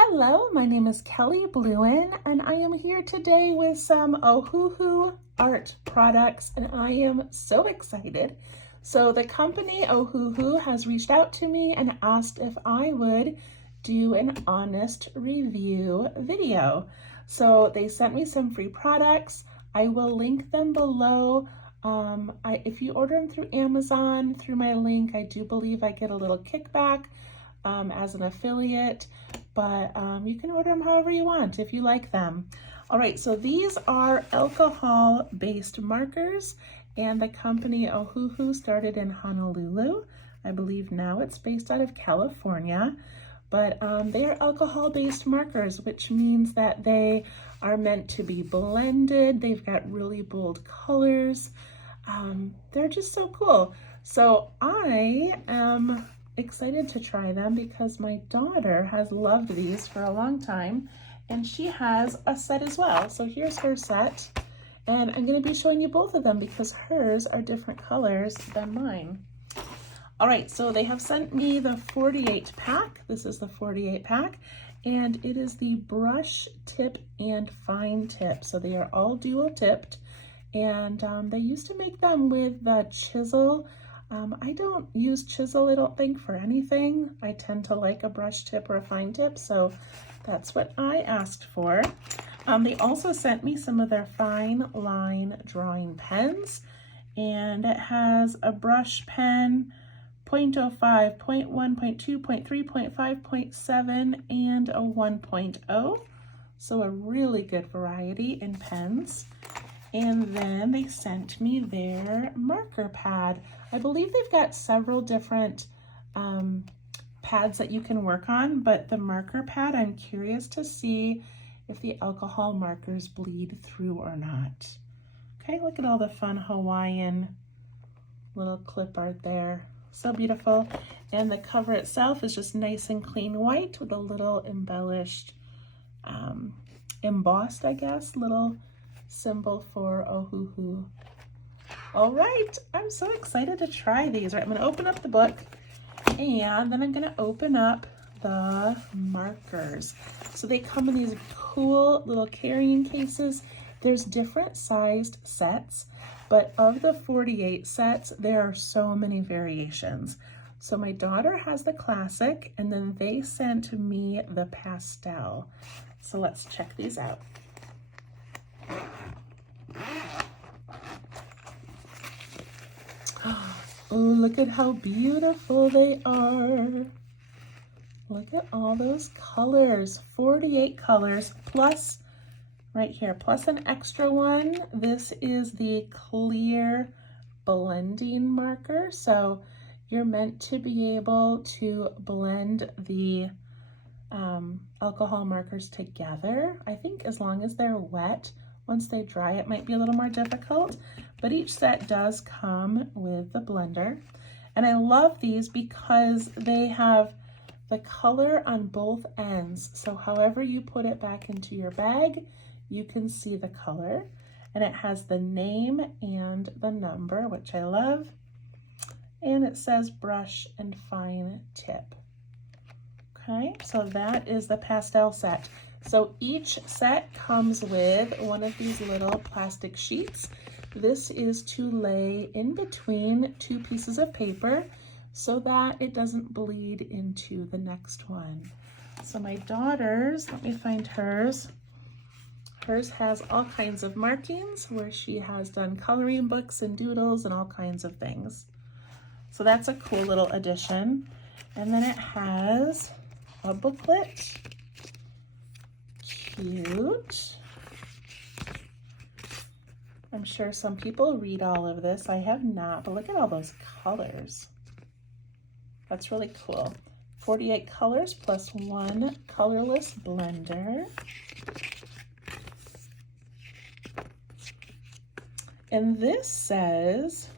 Hello, my name is Kelly Bluen, and I am here today with some Ohuhu art products, and I am so excited. So the company Ohuhu has reached out to me and asked if I would do an honest review video. So they sent me some free products. I will link them below. If you order them through Amazon, through my link, I do believe I get a little kickback as an affiliate, but you can order them however you want if you like them. All right, so these are alcohol-based markers, and the company Ohuhu started in Honolulu. I believe now it's based out of California, but they are alcohol-based markers, which means that they are meant to be blended. They've got really bold colors. They're just so cool. So I am excited to try them because my daughter has loved these for a long time, and she has a set as well. So here's her set, and I'm going to be showing you both of them because hers are different colors than mine. All right, so they have sent me the 48 pack. This is the 48 pack, and it is the brush tip and fine tip. So they are all dual tipped, and they used to make them with the chisel. I don't use chisel, I don't think, for anything. I tend to like a brush tip or a fine tip, so that's what I asked for. They also sent me some of their fine line drawing pens, and it has a brush pen, 0.05, 0.1, 0.2, 0.3, 0.5, 0.7, and a 1.0. So a really good variety in pens. And then they sent me their marker pad. I believe they've got several different pads that you can work on, but the marker pad, I'm curious to see if the alcohol markers bleed through or not. Okay, look at all the fun Hawaiian little clip art there. So beautiful. And the cover itself is just nice and clean white with a little embellished, embossed, I guess, little symbol for Ohuhu. All right, I'm so excited to try these. All right, I'm gonna open up the book, and then I'm gonna open up the markers. So they come in these cool little carrying cases. There's different sized sets, but of the 48 sets, there are so many variations. So my daughter has the classic, and then they sent me the pastel. So let's check these out. Oh, look at how beautiful they are. Look at all those colors, 48 colors, plus right here, plus an extra one. This is the clear blending marker. So you're meant to be able to blend the alcohol markers together. I think as long as they're wet, once they dry, it might be a little more difficult, but each set does come with the blender. And I love these because they have the color on both ends. So however you put it back into your bag, you can see the color. And it has the name and the number, which I love. And it says brush and fine tip. Okay, so that is the pastel set. So each set comes with one of these little plastic sheets. This is to lay in between two pieces of paper so that it doesn't bleed into the next one. So my daughter's, let me find hers. Hers has all kinds of markings where she has done coloring books and doodles and all kinds of things. So that's a cool little addition. And then it has a booklet. Cute. I'm sure some people read all of this. I have not, but look at all those colors. That's really cool. 48 colors plus one colorless blender. And this says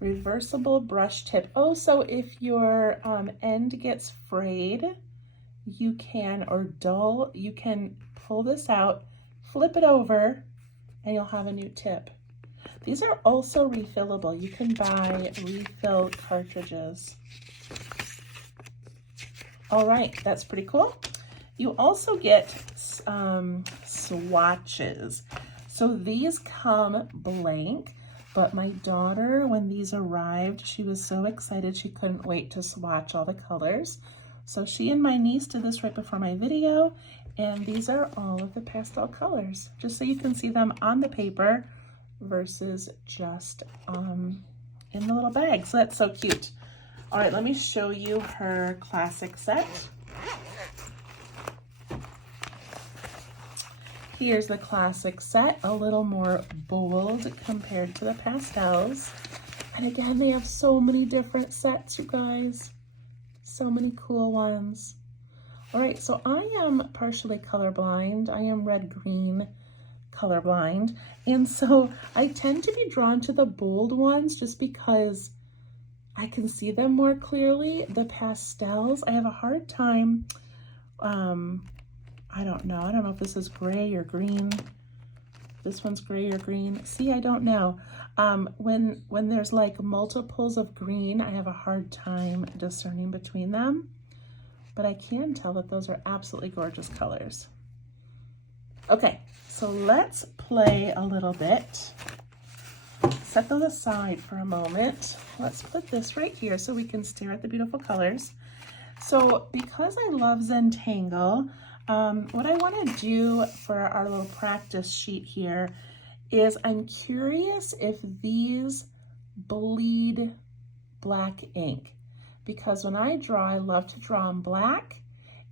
reversible brush tip. Oh, so if your end gets frayed, you can, or dull, you can pull this out, flip it over, and you'll have a new tip. These are also refillable. You can buy refill cartridges. All right, that's pretty cool. You also get swatches. So these come blank, but my daughter, when these arrived, she was so excited she couldn't wait to swatch all the colors. So she and my niece did this right before my video, and these are all of the pastel colors, just so you can see them on the paper versus just in the little bag. So that's so cute. All right, let me show you her classic set. Here's the classic set, a little more bold compared to the pastels. And again, they have so many different sets, you guys. So many cool ones. All right, so I am partially colorblind. I am red-green colorblind. And so I tend to be drawn to the bold ones just because I can see them more clearly. The pastels, I have a hard time, I don't know if this is gray or green. This one's gray or green. See, I don't know. When there's like multiples of green, I have a hard time discerning between them, but I can tell that those are absolutely gorgeous colors. Okay, so let's play a little bit. Set those aside for a moment. Let's put this right here so we can stare at the beautiful colors. So because I love Zentangle, what I want to do for our little practice sheet here is I'm curious if these bleed black ink, because when I draw, I love to draw in black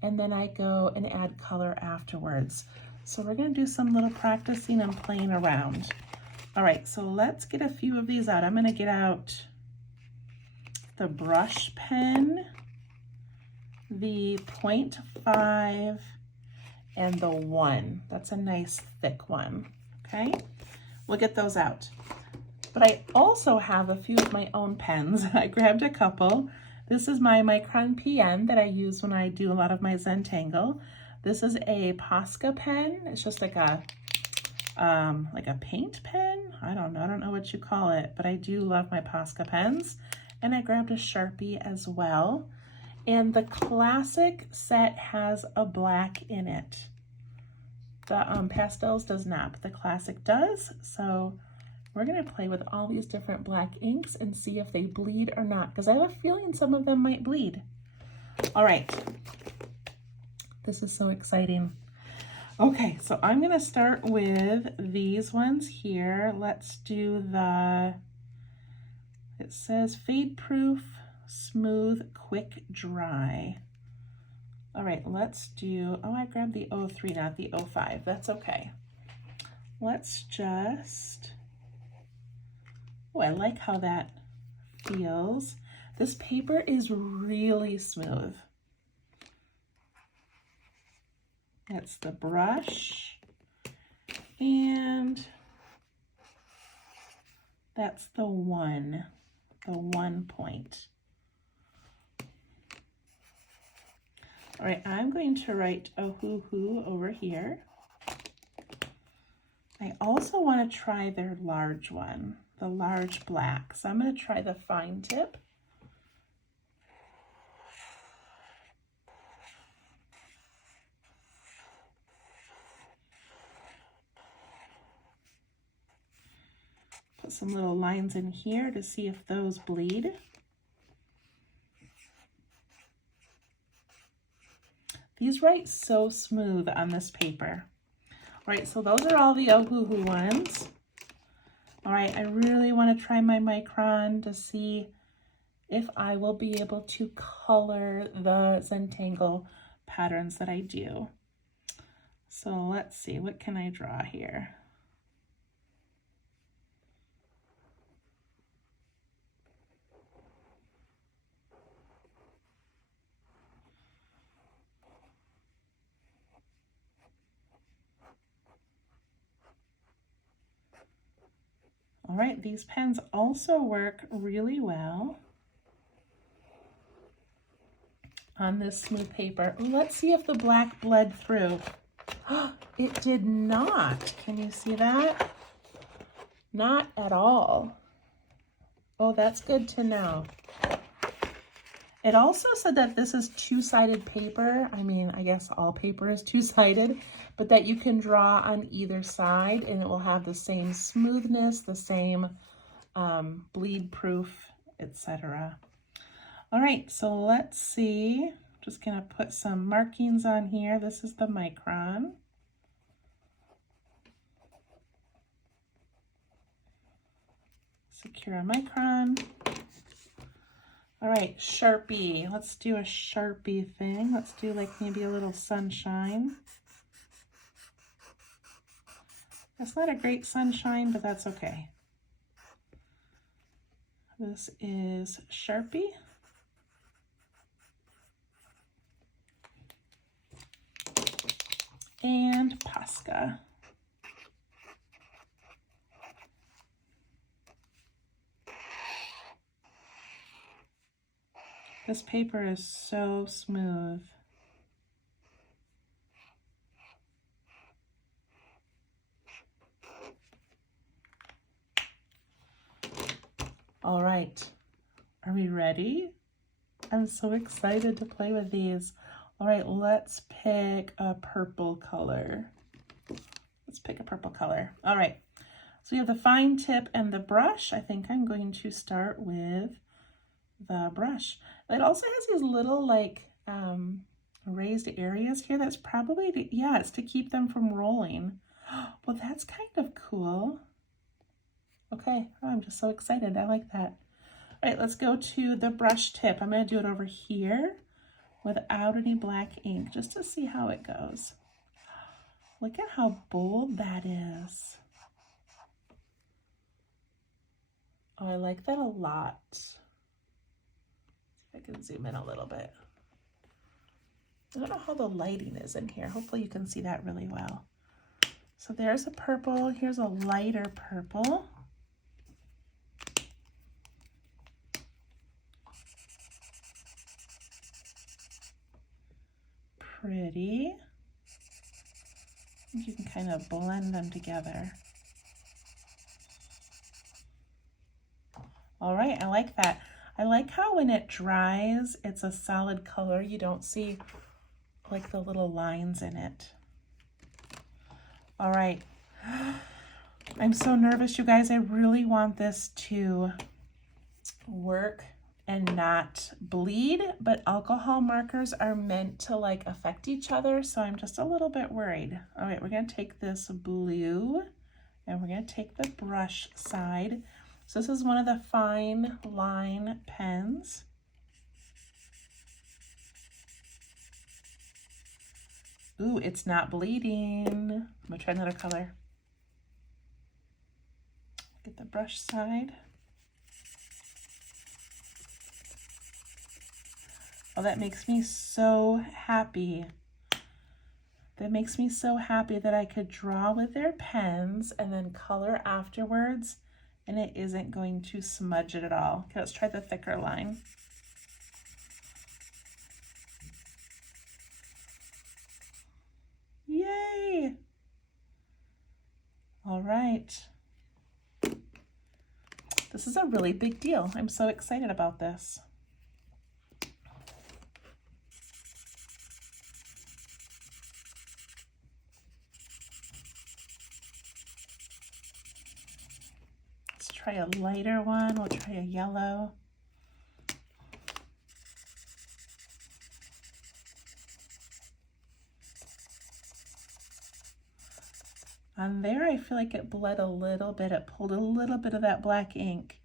and then I go and add color afterwards. So we're going to do some little practicing and playing around. All right, so let's get a few of these out. I'm going to get out the brush pen, the 0.5, and the 1. That's a nice thick one, okay? We'll get those out. But I also have a few of my own pens. I grabbed a couple. This is my Micron PN that I use when I do a lot of my Zentangle. This is a Posca pen. It's just like a paint pen. I don't know what you call it, but I do love my Posca pens. And I grabbed a Sharpie as well. And the classic set has a black in it. The pastels does not, but the classic does. So we're gonna play with all these different black inks and see if they bleed or not, because I have a feeling some of them might bleed. All right, this is so exciting. Okay, so I'm gonna start with these ones here. Let's do it says fade proof, smooth, quick dry. All right, let's do, oh, I grabbed the 03, not the 05. That's okay. Let's just, oh, I like how that feels. This paper is really smooth. That's the brush, and that's the 1 point. All right, I'm going to write Ohuhu over here. I also want to try their large one, the large black. So I'm going to try the fine tip. Put some little lines in here to see if those bleed. These write so smooth on this paper. All right, so those are all the Ohuhu ones. All right, I really want to try my Micron to see if I will be able to color the Zentangle patterns that I do. So let's see, what can I draw here? All right, these pens also work really well on this smooth paper. Let's see if the black bled through. It did not. Can you see that? Not at all. Oh, that's good to know. It also said that this is two-sided paper. I mean, I guess all paper is two-sided, but that you can draw on either side and it will have the same smoothness, the same bleed proof, etc. All right, so let's see. Just gonna put some markings on here. This is the micron. Secure a micron. All right, Sharpie. Let's do a Sharpie thing. Let's do like maybe a little sunshine. That's not a great sunshine, but that's okay. This is Sharpie. And Posca. This paper is so smooth. All right, are we ready? I'm so excited to play with these. All right, let's pick a purple color. Let's pick a purple color. All right, so we have the fine tip and the brush. I think I'm going to start with the brush. It also has these little like raised areas here. That's probably, yeah, it's to keep them from rolling. Well, that's kind of cool. Okay, oh, I'm just so excited. I like that. All right, let's go to the brush tip. I'm going to do it over here without any black ink just to see how it goes. Look at how bold that is. Oh, I like that a lot. See if I can zoom in a little bit. I don't know how the lighting is in here. Hopefully you can see that really well. So there's a purple. Here's a lighter purple. Pretty. You can kind of blend them together. All right, I like that. I like how when it dries, it's a solid color. You don't see like the little lines in it. All right. I'm so nervous, you guys. I really want this to work and not bleed, but alcohol markers are meant to like affect each other, so I'm just a little bit worried. All right, we're gonna take this blue and we're gonna take the brush side. So this is one of the fine line pens. Ooh, it's not bleeding. I'm gonna try another color. Get the brush side. Oh, that makes me so happy. That makes me so happy that I could draw with their pens and then color afterwards, and it isn't going to smudge it at all. Okay, let's try the thicker line. Yay! All right. This is a really big deal. I'm so excited about this. Let's try a lighter one. We'll try a yellow. On there, I feel like it bled a little bit. It pulled a little bit of that black ink.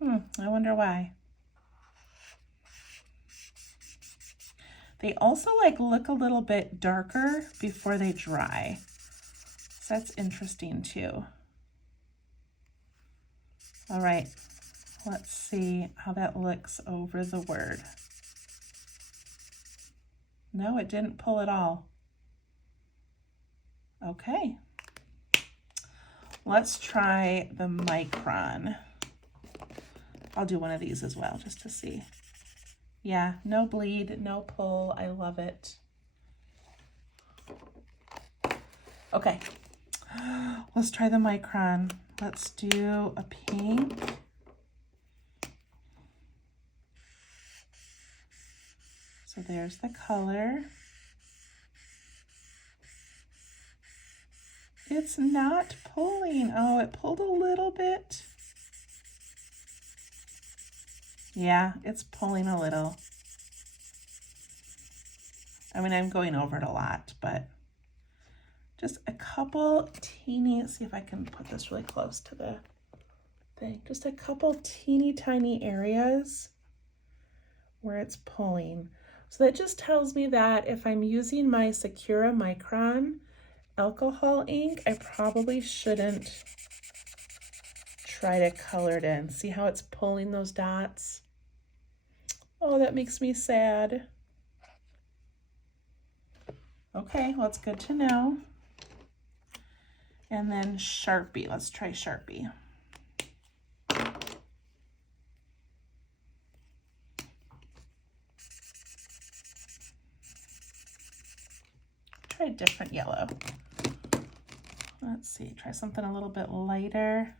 I wonder why. They also like look a little bit darker before they dry. So that's interesting too. All right, let's see how that looks over the word. No, it didn't pull at all. Okay, let's try the micron. I'll do one of these as well just to see. Yeah, no bleed, no pull. I love it. Okay, let's try the micron. Let's do a pink. So there's the color. It's not pulling. Oh, it pulled a little bit. Yeah, it's pulling a little. I mean, I'm going over it a lot, but just a couple teeny, see if I can put this really close to the thing. Just a couple teeny tiny areas where it's pulling. So that just tells me that if I'm using my Sakura Micron alcohol ink, I probably shouldn't try to color it in. See how it's pulling those dots? Oh, that makes me sad. Okay, well, it's good to know. And then Sharpie, let's try Sharpie. Try a different yellow. Let's see, try something a little bit lighter.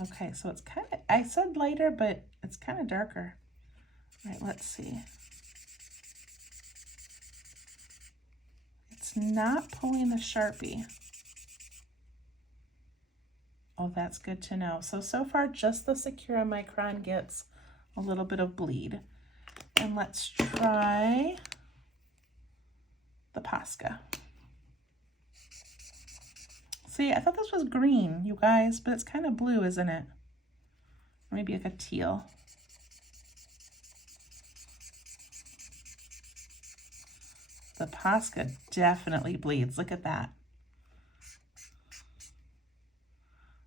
Okay, so it's kind of, I said lighter, but it's kind of darker. All right, let's see. It's not pulling the Sharpie. Oh, that's good to know. So far, just the Sakura Micron gets a little bit of bleed. And let's try the Posca. See, I thought this was green, you guys, but it's kind of blue, isn't it? Or maybe like a teal. The Posca definitely bleeds. Look at that.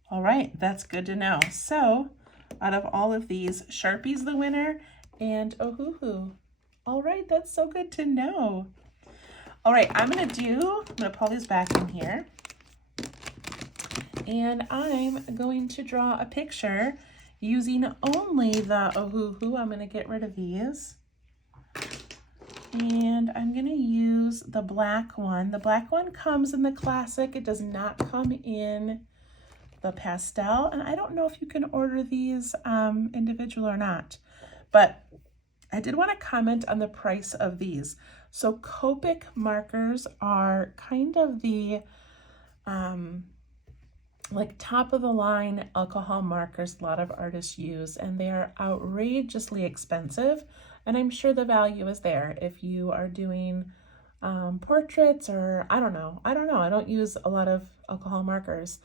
All right, that's good to know. So out of all of these, Sharpie's the winner and Ohuhu. All right, that's so good to know. All right, I'm gonna pull these back in here. And I'm going to draw a picture using only the Ohuhu. I'm gonna get rid of these. And I'm gonna use the black one. The black one comes in the classic. It does not come in the pastel. And I don't know if you can order these individual or not, but I did want to comment on the price of these. So Copic markers are kind of the like top of the line alcohol markers a lot of artists use, and they are outrageously expensive. And I'm sure the value is there if you are doing portraits or I don't know. I don't use a lot of alcohol markers,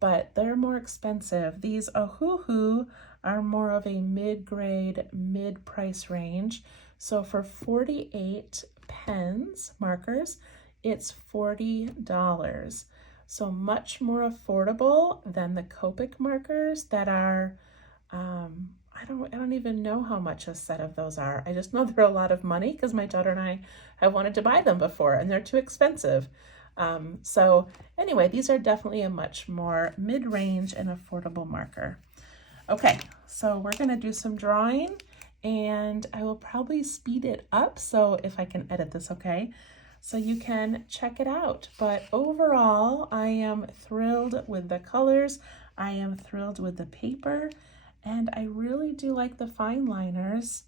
but they're more expensive. These Ohuhu are more of a mid-grade, mid-price range. So for 48 pens, markers, it's $40. So much more affordable than the Copic markers that are, I don't even know how much a set of those are. I just know they're a lot of money because my daughter and I have wanted to buy them before and they're too expensive. So anyway, these are definitely a much more mid-range and affordable marker. Okay, so we're gonna do some drawing and I will probably speed it up so if I can edit this, okay? So you can check it out. But overall, I am thrilled with the colors. I am thrilled with the paper, and I really do like the fine liners,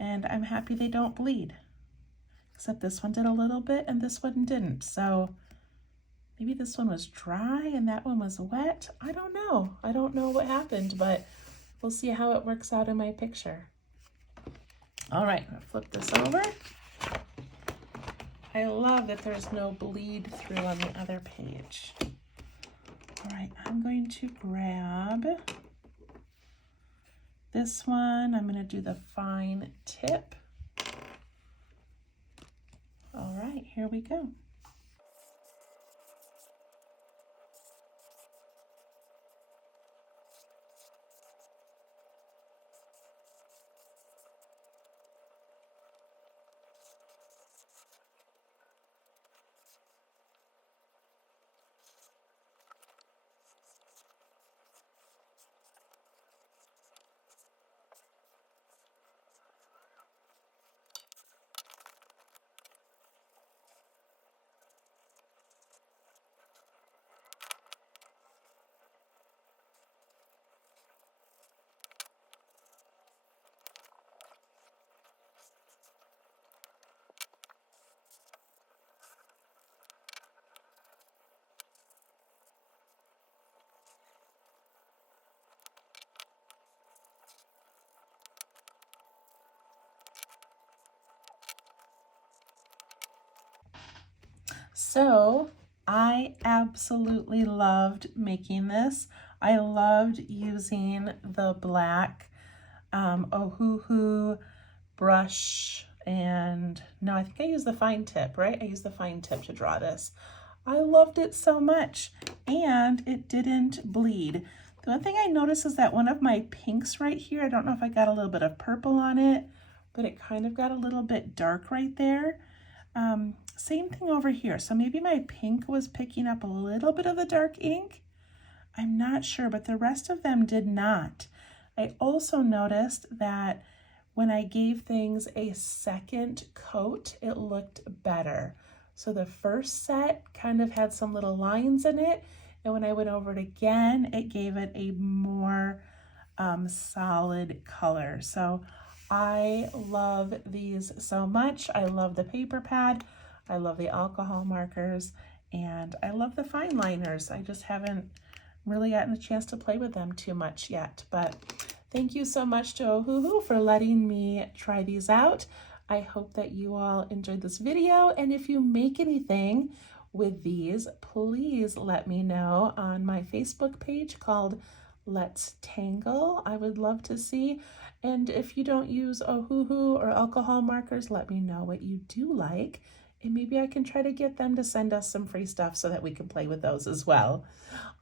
and I'm happy they don't bleed. Except this one did a little bit and this one didn't. So maybe this one was dry and that one was wet. I don't know. I don't know what happened, but we'll see how it works out in my picture. All right, I'm gonna flip this over. I love that there's no bleed through on the other page. All right, I'm going to grab this one. I'm going to do the fine tip. All right, here we go. So I absolutely loved making this. I loved using the black Ohuhu brush, and no, I think I used the fine tip, right? I used the fine tip to draw this. I loved it so much, and it didn't bleed. The one thing I noticed is that one of my pinks right here, I don't know if I got a little bit of purple on it, but it kind of got a little bit dark right there. Same thing over here. So maybe my pink was picking up a little bit of the dark ink. I'm not sure, but the rest of them did not. I also noticed that when I gave things a second coat, it looked better. So the first set kind of had some little lines in it, and when I went over it again, it gave it a more solid color. So I love these so much. I love the paper pad, I love the alcohol markers, and I love the fine liners. I just haven't really gotten a chance to play with them too much yet, but thank you so much to Ohuhu for letting me try these out. I hope that you all enjoyed this video, and if you make anything with these, please let me know on my Facebook page called Let's Tangle. I would love to see. And if you don't use Ohuhu or alcohol markers, let me know what you do like, and maybe I can try to get them to send us some free stuff so that we can play with those as well.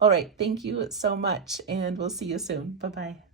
All right, thank you so much, and we'll see you soon. Bye-bye.